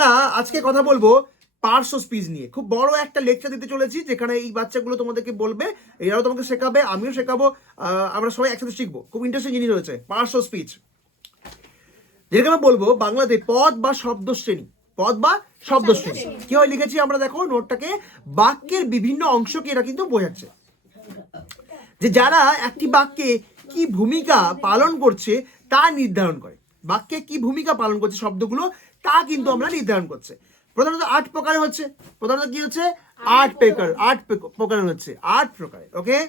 আমরা আজকে কথা বলব পার্শ্ব স্পিচ নিয়ে। খুব বড় একটা লেকচার দিতে চলেছি যেখানে এই বাচ্চাগুলো তোমাদেরকে বলবে এরাও তোমাকে শেখাবে আমিও শেখাবো আমরা সবাই একসাথে শিখব। খুব ইন্টারেস্টিং জিনিস রয়েছে পার্শ্ব স্পিচ যেটাকে আমি বলব বাংলাতে পদ বা শব্দ শ্রেণি। পদ বা শব্দ শ্রেণি। কি হয় লিখেছি আমরা দেখো নোটটাকে বাক্যের বিভিন্ন অংশকে এরা কিন্তু বোঝাচ্ছে। যে যারা একটি বাক্যে কি ভূমিকা পালন করছে তা নির্ধারণ করে। বাক্যে কি ভূমিকা পালন করছে শব্দগুলো, তা কিন্তু আমরা নির্ধারণ করছে। প্রধানত আট প্রকার হচ্ছে। প্রধানত কি হচ্ছে? আট প্রকার, আট প্রক- প্রকার হচ্ছে। আট প্রকার, ওকে?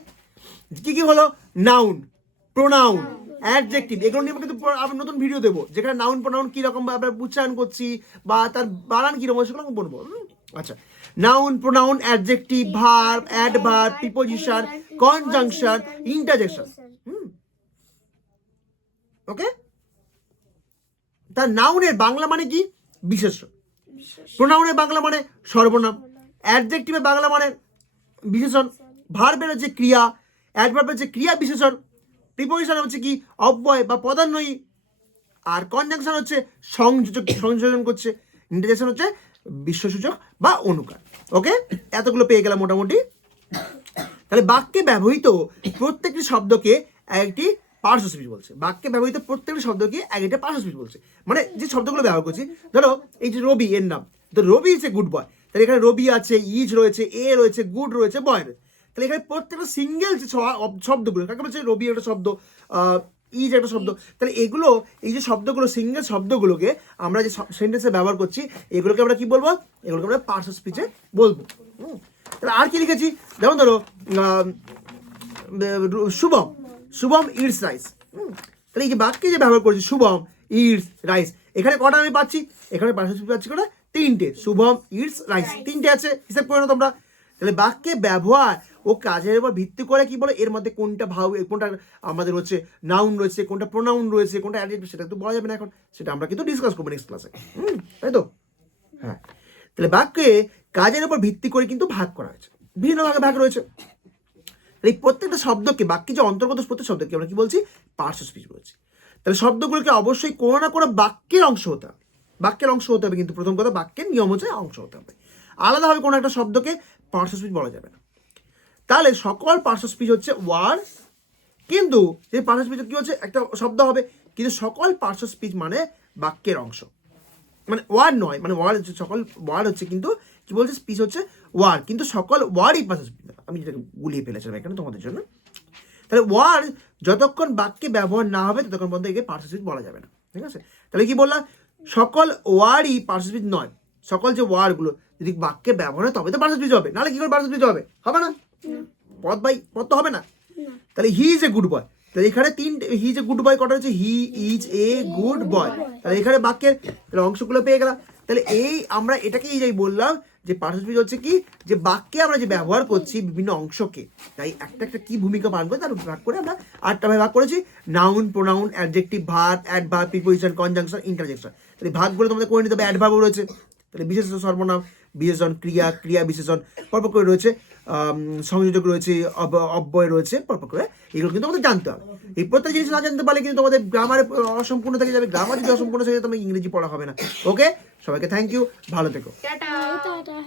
কি কি হলো? নাউন প্রোনাউন অ্যাডজেক্টিভ এগুলো নিয়ে আমরা কিন্তু আবার নতুন ভিডিও দেবো। যেখানে নাউন প্রোনাউন কীরকম আমরা উচ্চারণ করছি বা তার বানান কীরকম সেগুলো আমি বলব। আচ্ছা। Noun pronoun adjective verb adverb preposition conjunction interjection hmm? Okay? তার নাউনের বাংলা মানে কি? বিশেষ্য প্রোনাউনের বাংলা মানে সর্বনাম। অ্যাডজেক্টিভের বাংলা মানে বিশেষণ। ভার্বের হচ্ছে ক্রিয়া অ্যাডভার্বের হচ্ছে ক্রিয়া বিশেষণ। প্রিপোজিশন হচ্ছে কি? অব্যয় বা পদান্বয়ী। আর কনজাংশন হচ্ছে সংযোজক সংযোজন করছে। ইন্টারজেকশন হচ্ছে বিশ্বসূচক বা অনুকার। ওকে এতগুলো পেয়ে গেলাম মোটামুটি। তাহলে বাক্যে ব্যবহৃত প্রত্যেকটি শব্দকে একটি পার্শ্ব স্পিচ বলছে। বাক্যে ব্যবহৃত প্রত্যেকটা শব্দকে এক একটা পার্শ্ব স্পিচ বলছে। মানে যে শব্দগুলো ব্যবহার করছি, ধরো এই যে রবি এর নাম, তো রবি ইজ এ গুড বয় তাহলে এখানে রবি আছে, ইজ রয়েছে, এ রয়েছে, গুড রয়েছে বয় রয়েছে। তাহলে এখানে প্রত্যেকটা সিঙ্গেল যে শব্দগুলো কাকে বলছে রবি একটা শব্দ ইজ একটা শব্দ, তাহলে এগুলো, এই যে শব্দগুলো সিঙ্গেল শব্দগুলোকে আমরা যে সেন্টেন্সে ব্যবহার করছি, এগুলোকে আমরা কি বলব? এগুলোকে আমরা পার্শ্ব স্পিচে বলব। তাহলে আর কি লিখেছি? যেমন ধরো শুভম শুভম ইটস রাইস তাহলে এই যে বাক্যে যে ব্যবহার করছি, শুভম ইটস রাইস এখানে কটা আমি পাচ্ছি? এখানে পার্শ্বস্পী পাচ্ছি কটা তিনটে। শুভম ইটস রাইস তিনটে আছে, হিসেব করে নাও তোমরা। তাহলে বাক্যে ব্যবহার ও কাজের উপর ভিত্তি করে কি বলে? এর মধ্যে কোনটা ভাব কোনটা আমাদের হচ্ছে নাউন রয়েছে, কোনটা প্রোনাউন রয়েছে, কোনটা অ্যাডজেক্টিভ সেটা তো বলা যাবে না এখন, সেটা আমরা কিন্তু ডিসকাস করব নেক্সট ক্লাসে হুম, তাই তো? হ্যাঁ তাহলে বাক্যে কাজের উপর ভিত্তি করে কিন্তু ভাগ করা হয়েছে। বিভিন্ন ভাগে ভাগ রয়েছে। তাহলে এই প্রত্যেকটা শব্দকে, বাক্যে যে অন্তর্গত প্রত্যেক শব্দকে আমরা কি বলছি? পার্শ্ব স্পিচ বলছি। তাহলে শব্দগুলোকে অবশ্যই কোনো না কোনো বাক্যের অংশ হতে হবে। বাক্যের অংশ হতে হবে কিন্তু প্রথম কথা বাক্যের নিয়ম হচ্ছে অংশ হতে হবে। আলাদাভাবে কোনো একটা শব্দকে পার্শ্ব স্পিচ বলা যাবে না। তাহলে সকল পার্শ্ব স্পিচ হচ্ছে ওয়ার্ড কিন্তু যে পার্শ্ব স্পিচ কি হচ্ছে? একটা শব্দ হবে। কিন্তু সকল পার্শ্ব স্পিচ মানে বাক্যের অংশ। মানে ওয়ার্ড নয় মানে ওয়ার্ড হচ্ছে সকল ওয়ার্ড হচ্ছে কিন্তু কি বলছে? স্পিচ হচ্ছে ওয়ার্ড কিন্তু সকল ওয়ার্ডই স্পিচ। আমি যেটাকে গুলিয়ে ফেলেছিলাম এখানে তোমাদের জন্য। তাহলে ওয়ার্ড যতক্ষণ বাক্যে ব্যবহার না হবে ততক্ষণ পর্যন্ত একে পার্শ্ব বলা যাবে না। ঠিক আছে? তাহলে কি বললাম? সকল ওয়ার্ডই পার্শ্ব নয়। সকল যে ওয়ার্ডগুলো যদি বাক্যে ব্যবহার হয় তবে তো পার্শ্ব হবে। নাহলে কি করে পার্শ্ব হবে? হবে না? পদ বাই পদ তো হবে না। তাহলে he is a good boy তাহলে এখানে তিন he is a good boy কটা হচ্ছে he is a good boy তাহলে এখানে বাক্যের অংশগুলো পেয়ে গেলাম। তাহলে এই আমরা এটাকেই যাই বললাম যে পার্টিসিপেট হচ্ছে কি? যে বাক্যে আমরা যে ব্যবহার করছি বিভিন্ন অংশকে, তাই একটা একটা কি ভূমিকা পালন করে তার ভাগ করে আমরা আটটা ভাবে ভাগ করেছি। Noun pronoun adjective verb adverb preposition conjunction interjection তাহলে ভাগগুলো তোমাদের করে নিতে হবে অ্যাডভার্ব রয়েছে। তাহলে বিশেষ সর্বনাম, বিশেষণ, ক্রিয়া ক্রিয়া বিশেষণ, পরপর করে রয়েছে সংযোজক রয়েছে, অব- অব্যয় রয়েছে, পরপর করে এগুলো কিন্তু আমাদের জানতে হবে। এই প্রত্যেক জিনিস না জানতে পারলে কিন্তু তোমাদের গ্রামারে অসম্পূর্ণ থেকে যাবে। গ্রামার যদি অসম্পূর্ণ থেকে যাবে, তোমার ইংরেজি পড়া হবে না। ওকে সবাইকে থ্যাংক ইউ ভালো থেকো। টাটা।